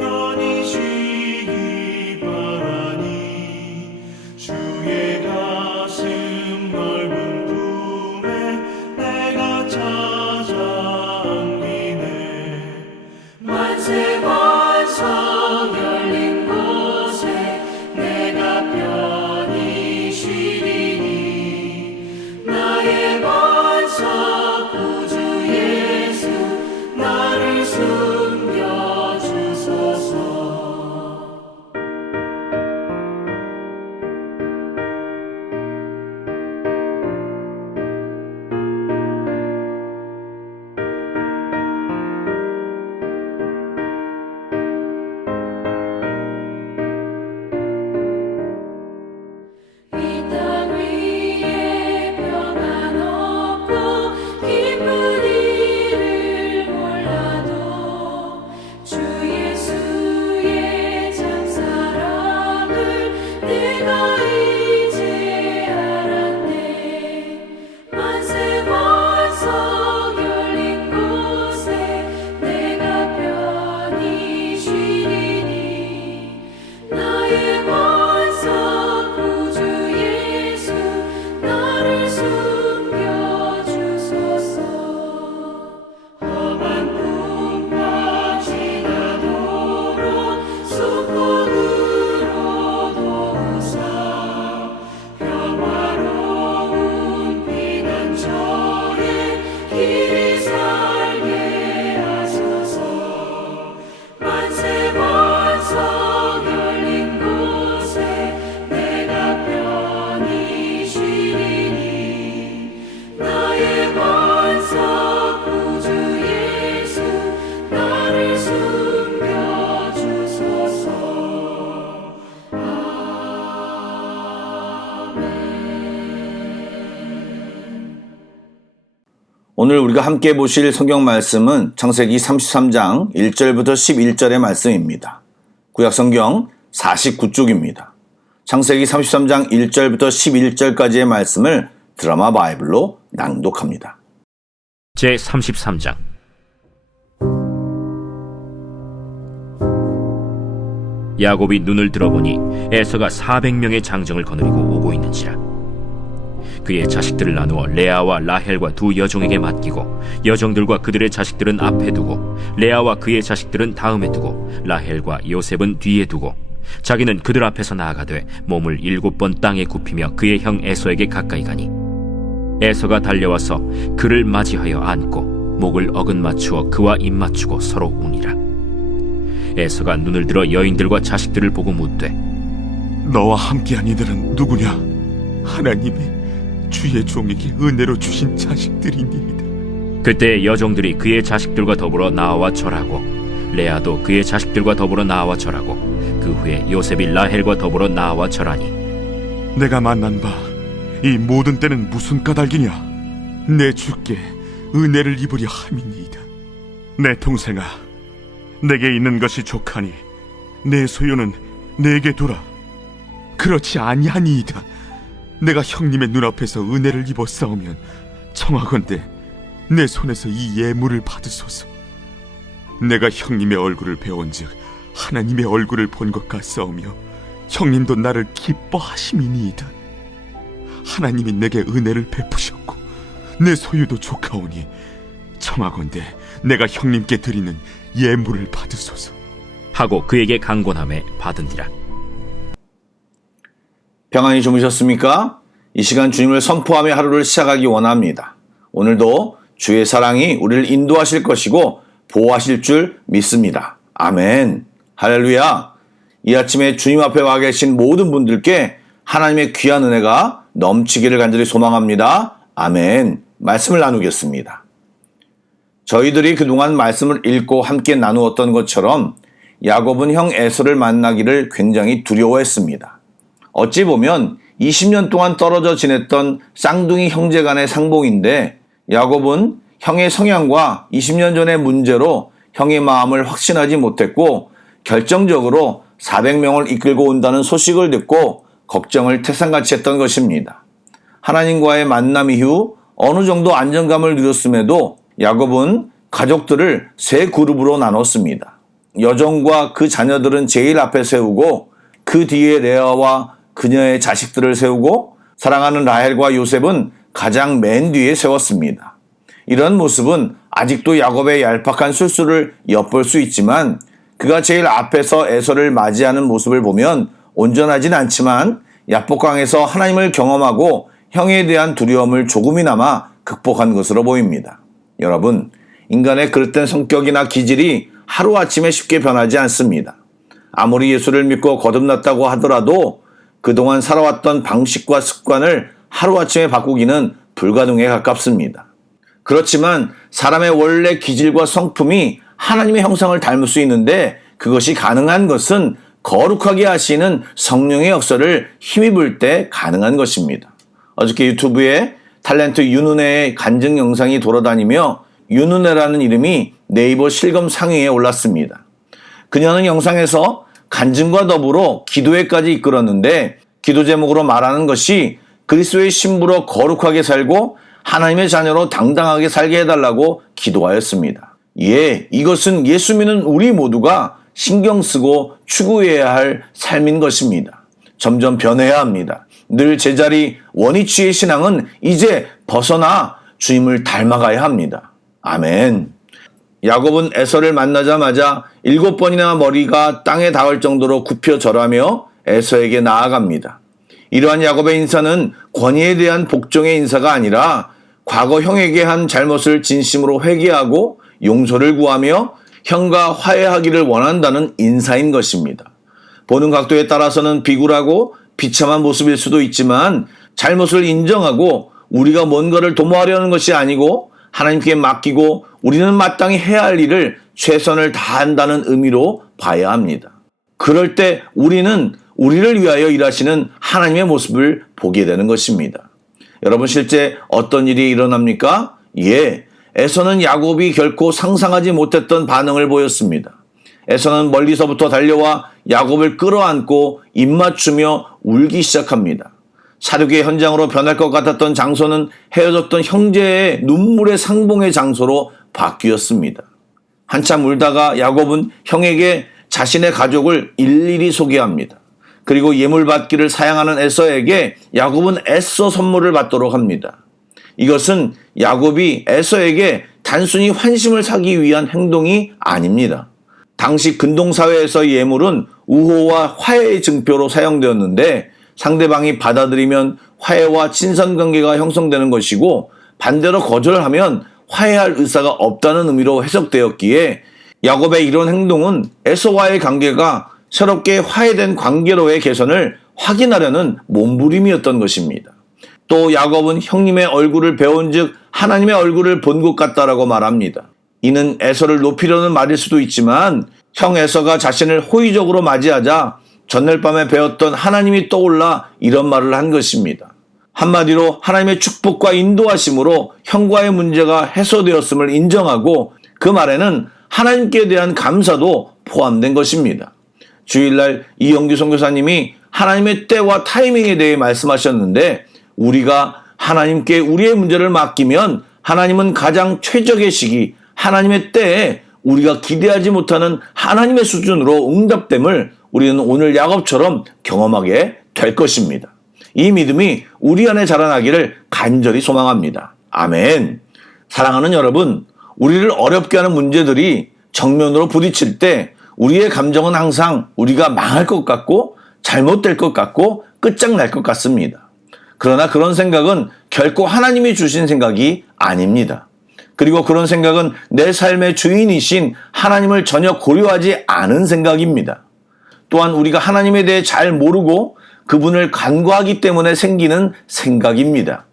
편히 쉬기 바라니 주의 가슴 넓은 품에 내가 찾아 안기네. 만세 반석 열린 곳에 내가 편히 쉬리니 나의 반석 구주 예수 나를 숨겨주소서. 이 땅 위에 평안 없고 기쁜 일을 몰라도 주 예수의 참사랑을 내가 이제 알았네. 만세 반석 열린 곳에 내가 편히 쉬리니 나의 반석 구주 예수 나를 숨겨주소서. 험한 풍파 지나도록 수풍으로 도우사 평화로운 피난처에 길이 살게 하소서. 만세 반석 열린 곳에 내가 편히 쉬리니 나의 반석 구주 예수 나를 숨겨주소서. 오늘 우리가 함께 보실 성경 말씀은 창세기 33장 1절부터 11절의 말씀입니다. 구약성경 49쪽입니다. 창세기 33장 1절부터 11절까지의 말씀을 드라마 바이블로 낭독합니다. 제33장. 야곱이 눈을 들어보니 에서가 400명의 장정을 거느리고 오고 있는지라. 그의 자식들을 나누어 레아와 라헬과 두 여종에게 맡기고 여종들과 그들의 자식들은 앞에 두고 레아와 그의 자식들은 다음에 두고 라헬과 요셉은 뒤에 두고 자기는 그들 앞에서 나아가되 몸을 7번 땅에 굽히며 그의 형 에서에게 가까이 가니 에서가 달려와서 그를 맞이하여 안고 목을 어긋 맞추어 그와 입 맞추고 서로 우니라. 에서가 눈을 들어 여인들과 자식들을 보고 묻되 너와 함께한 이들은 누구냐? 하나님이 주의 종에게 은혜로 주신 자식들이니이다. 그때 여종들이 그의 자식들과 더불어 나와 절하고 레아도 그의 자식들과 더불어 나와 절하고 그 후에 요셉이 라헬과 더불어 나와 절하니 내가 만난 바 이 모든 때는 무슨 까닭이냐? 내 주께 은혜를 입으려 함이니이다. 내 동생아, 내게 있는 것이 족하니 내 소유는 내게 두라. 그렇지 아니하니이다. 내가 형님의 눈앞에서 은혜를 입었사오면 청하건대 내 손에서 이 예물을 받으소서. 내가 형님의 얼굴을 배운즉 하나님의 얼굴을 본 것 같사오며 형님도 나를 기뻐하심이니이다. 하나님이 내게 은혜를 베푸셨고 내 소유도 족하오니 청하건대 내가 형님께 드리는 예물을 받으소서 하고 그에게 강권함에 받은디라. 평안히 주무셨습니까? 이 시간 주님을 선포하며 하루를 시작하기 원합니다. 오늘도 주의 사랑이 우리를 인도하실 것이고 보호하실 줄 믿습니다. 아멘. 할렐루야. 이 아침에 주님 앞에 와 계신 모든 분들께 하나님의 귀한 은혜가 넘치기를 간절히 소망합니다. 아멘. 말씀을 나누겠습니다. 저희들이 그동안 말씀을 읽고 함께 나누었던 것처럼 야곱은 형 에서를 만나기를 굉장히 두려워했습니다. 어찌 보면 20년 동안 떨어져 지냈던 쌍둥이 형제 간의 상봉인데 야곱은 형의 성향과 20년 전의 문제로 형의 마음을 확신하지 못했고 결정적으로 400명을 이끌고 온다는 소식을 듣고 걱정을 태산같이 했던 것입니다. 하나님과의 만남 이후 어느 정도 안정감을 누렸음에도 야곱은 가족들을 세 그룹으로 나눴습니다. 여종과 그 자녀들은 제일 앞에 세우고 그 뒤에 레아와 그녀의 자식들을 세우고 사랑하는 라헬과 요셉은 가장 맨 뒤에 세웠습니다. 이런 모습은 아직도 야곱의 얄팍한 술수를 엿볼 수 있지만 그가 제일 앞에서 에서를 맞이하는 모습을 보면 온전하진 않지만 야복강에서 하나님을 경험하고 형에 대한 두려움을 조금이나마 극복한 것으로 보입니다. 여러분, 인간의 그릇된 성격이나 기질이 하루아침에 쉽게 변하지 않습니다. 아무리 예수를 믿고 거듭났다고 하더라도 그동안 살아왔던 방식과 습관을 하루아침에 바꾸기는 불가능에 가깝습니다. 그렇지만 사람의 원래 기질과 성품이 하나님의 형상을 닮을 수 있는데 그것이 가능한 것은 거룩하게 하시는 성령의 역사를 힘입을 때 가능한 것입니다. 어저께 유튜브에 탤런트 윤은혜의 간증 영상이 돌아다니며 윤은혜라는 이름이 네이버 실검 상위에 올랐습니다. 그녀는 영상에서 간증과 더불어 기도회까지 이끌었는데 기도 제목으로 말하는 것이 그리스도의 신부로 거룩하게 살고 하나님의 자녀로 당당하게 살게 해달라고 기도하였습니다. 이것은 예수 믿는 우리 모두가 신경 쓰고 추구해야 할 삶인 것입니다. 점점 변해야 합니다. 늘 제자리 원위치의 신앙은 이제 벗어나 주님을 닮아가야 합니다. 아멘. 야곱은 에서를 만나자마자 7번이나 머리가 땅에 닿을 정도로 굽혀 절하며 에서에게 나아갑니다. 이러한 야곱의 인사는 권위에 대한 복종의 인사가 아니라 과거 형에게 한 잘못을 진심으로 회개하고 용서를 구하며 형과 화해하기를 원한다는 인사인 것입니다. 보는 각도에 따라서는 비굴하고 비참한 모습일 수도 있지만 잘못을 인정하고 우리가 뭔가를 도모하려는 것이 아니고 하나님께 맡기고 우리는 마땅히 해야 할 일을 최선을 다한다는 의미로 봐야 합니다. 그럴 때 우리는 우리를 위하여 일하시는 하나님의 모습을 보게 되는 것입니다. 여러분, 실제 어떤 일이 일어납니까? 에서는 야곱이 결코 상상하지 못했던 반응을 보였습니다. 에서는 멀리서부터 달려와 야곱을 끌어안고 입맞추며 울기 시작합니다. 사륙의 현장으로 변할 것 같았던 장소는 헤어졌던 형제의 눈물의 상봉의 장소로 바뀌었습니다. 한참 울다가 야곱은 형에게 자신의 가족을 일일이 소개합니다. 그리고 예물 받기를 사양하는 에서에게 야곱은 애써 선물을 받도록 합니다. 이것은 야곱이 에서에게 단순히 환심을 사기 위한 행동이 아닙니다. 당시 근동사회에서 예물은 우호와 화해의 증표로 사용되었는데 상대방이 받아들이면 화해와 친선관계가 형성되는 것이고 반대로 거절하면 화해할 의사가 없다는 의미로 해석되었기에 야곱의 이런 행동은 에서와의 관계가 새롭게 화해된 관계로의 개선을 확인하려는 몸부림이었던 것입니다. 또 야곱은 형님의 얼굴을 배운 즉 하나님의 얼굴을 본 것 같다라고 말합니다. 이는 에서를 높이려는 말일 수도 있지만 형 에서가 자신을 호의적으로 맞이하자 전날 밤에 배웠던 하나님이 떠올라 이런 말을 한 것입니다. 한마디로 하나님의 축복과 인도하심으로 형과의 문제가 해소되었음을 인정하고 그 말에는 하나님께 대한 감사도 포함된 것입니다. 주일날 이영규 선교사님이 하나님의 때와 타이밍에 대해 말씀하셨는데 우리가 하나님께 우리의 문제를 맡기면 하나님은 가장 최적의 시기, 하나님의 때에 우리가 기대하지 못하는 하나님의 수준으로 응답됨을 우리는 오늘 야곱처럼 경험하게 될 것입니다. 이 믿음이 우리 안에 자라나기를 간절히 소망합니다. 아멘. 사랑하는 여러분, 우리를 어렵게 하는 문제들이 정면으로 부딪힐 때 우리의 감정은 항상 우리가 망할 것 같고 잘못될 것 같고 끝장날 것 같습니다. 그러나 그런 생각은 결코 하나님이 주신 생각이 아닙니다. 그리고 그런 생각은 내 삶의 주인이신 하나님을 전혀 고려하지 않은 생각입니다. 또한 우리가 하나님에 대해 잘 모르고 그분을 간과하기 때문에 생기는 생각입니다.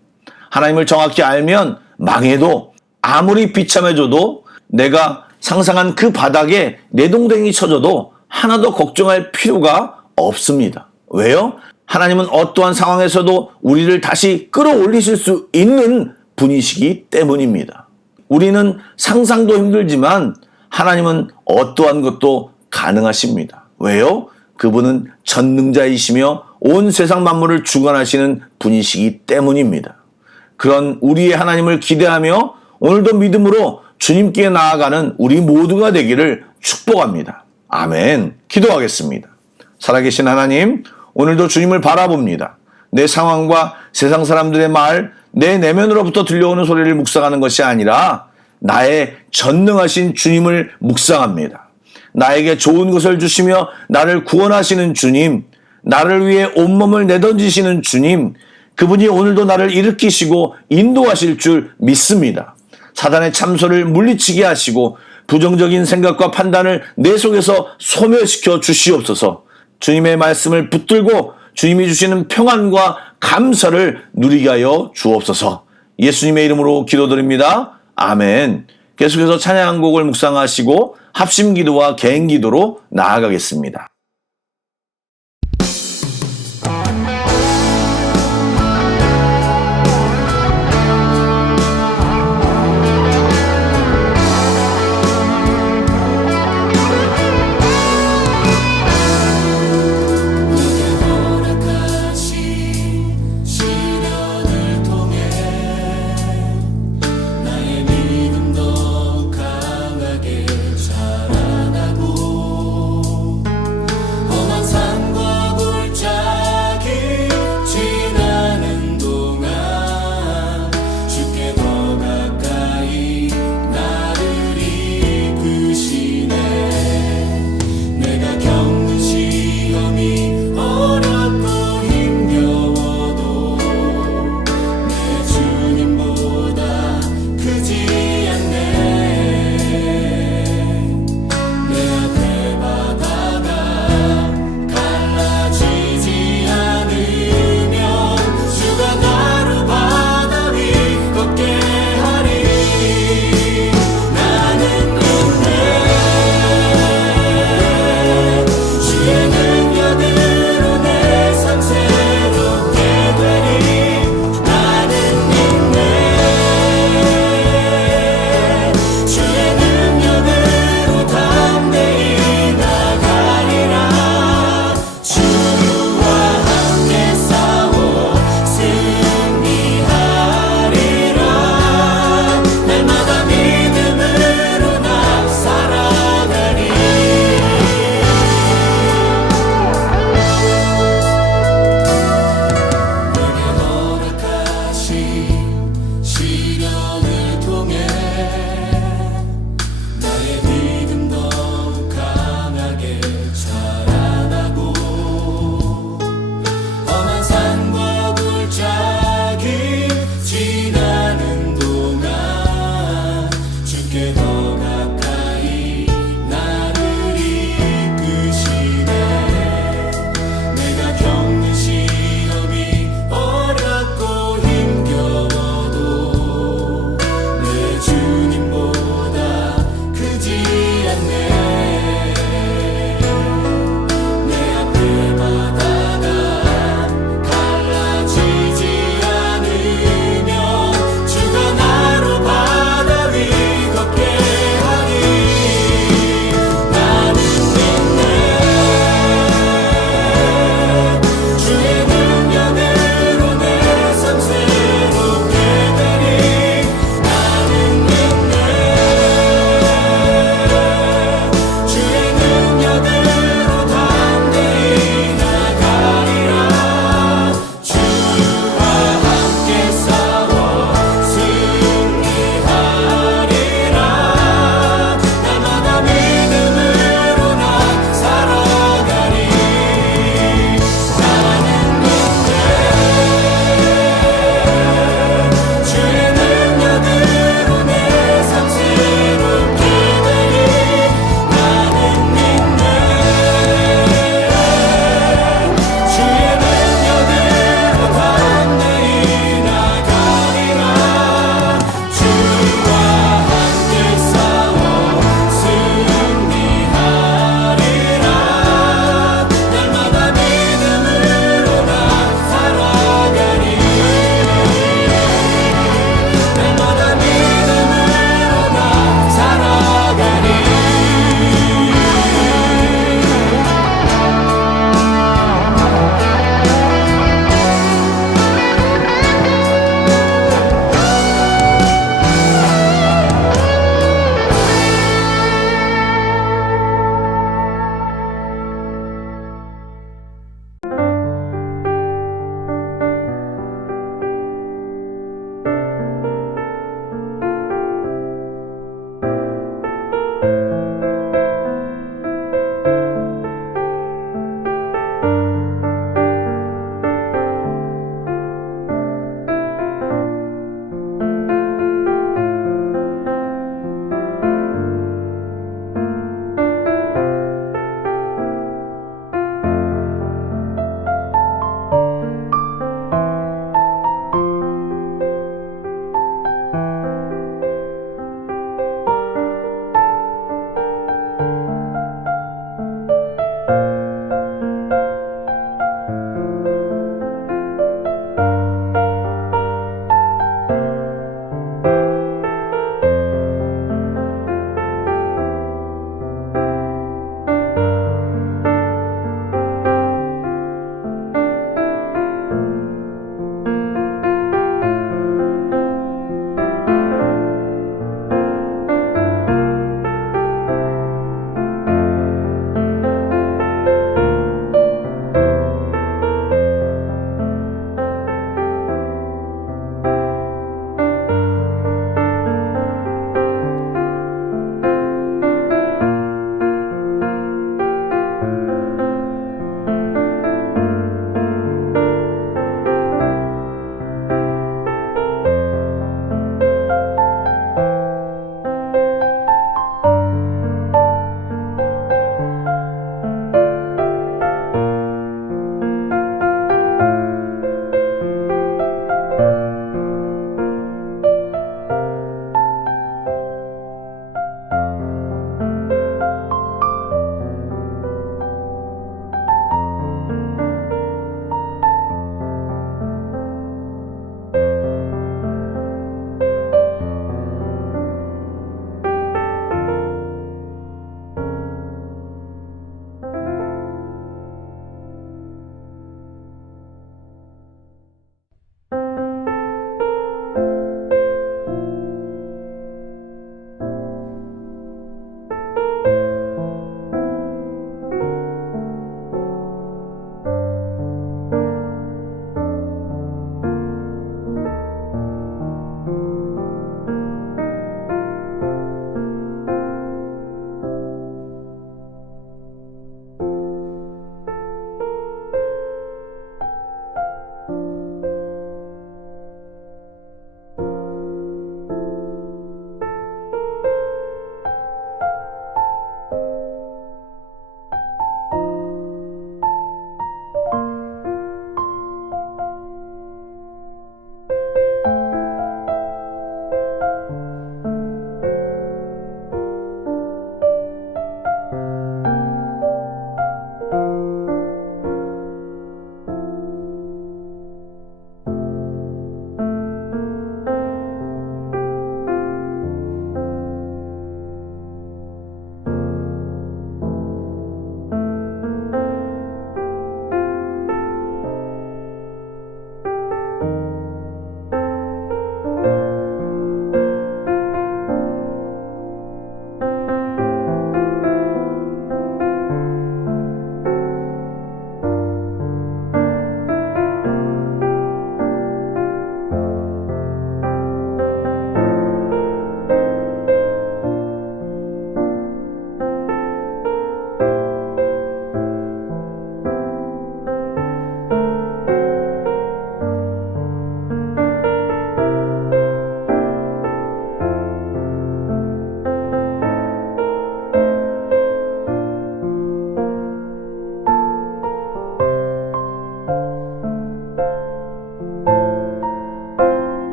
하나님을 정확히 알면 망해도 아무리 비참해져도 내가 상상한 그 바닥에 내동댕이 쳐져도 하나도 걱정할 필요가 없습니다. 왜요? 하나님은 어떠한 상황에서도 우리를 다시 끌어올리실 수 있는 분이시기 때문입니다. 우리는 상상도 힘들지만 하나님은 어떠한 것도 가능하십니다. 왜요? 그분은 전능자이시며 온 세상 만물을 주관하시는 분이시기 때문입니다. 그런 우리의 하나님을 기대하며 오늘도 믿음으로 주님께 나아가는 우리 모두가 되기를 축복합니다. 아멘. 기도하겠습니다. 살아계신 하나님, 오늘도 주님을 바라봅니다. 내 상황과 세상 사람들의 말, 내 내면으로부터 들려오는 소리를 묵상하는 것이 아니라 나의 전능하신 주님을 묵상합니다. 나에게 좋은 것을 주시며 나를 구원하시는 주님, 나를 위해 온몸을 내던지시는 주님, 그분이 오늘도 나를 일으키시고 인도하실 줄 믿습니다. 사단의 참소를 물리치게 하시고 부정적인 생각과 판단을 내 속에서 소멸시켜 주시옵소서. 주님의 말씀을 붙들고 주님이 주시는 평안과 감사를 누리게 하여 주옵소서. 예수님의 이름으로 기도드립니다. 아멘. 계속해서 찬양 한 곡을 묵상하시고 합심기도와 개인기도로 나아가겠습니다.